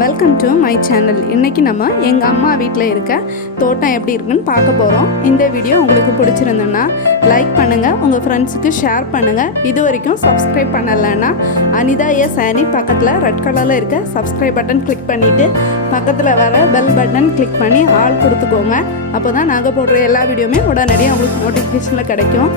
Welcome to my channel. இன்றைக்கி நம்ம எங்கள் அம்மா வீட்டில் இருக்க தோட்டம் எப்படி இருக்குன்னு பார்க்க போகிறோம். இந்த வீடியோ உங்களுக்கு பிடிச்சிருந்தோன்னா லைக் பண்ணுங்கள், உங்கள் ஃப்ரெண்ட்ஸுக்கு ஷேர் பண்ணுங்கள். இது வரைக்கும் சப்ஸ்கிரைப் பண்ணலைன்னா அனிதா சானி பக்கத்தில் ரெட் கலரில் இருக்க சப்ஸ்கிரைப் பட்டன் கிளிக் பண்ணிவிட்டு பக்கத்தில் வர பெல் பட்டன் கிளிக் பண்ணி ஆல் கொடுத்துக்கோங்க. அப்போ தான் நாங்கள் போடுற எல்லா வீடியோவுமே உடனடியாக உங்களுக்கு நோட்டிஃபிகேஷனில் கிடைக்கும்.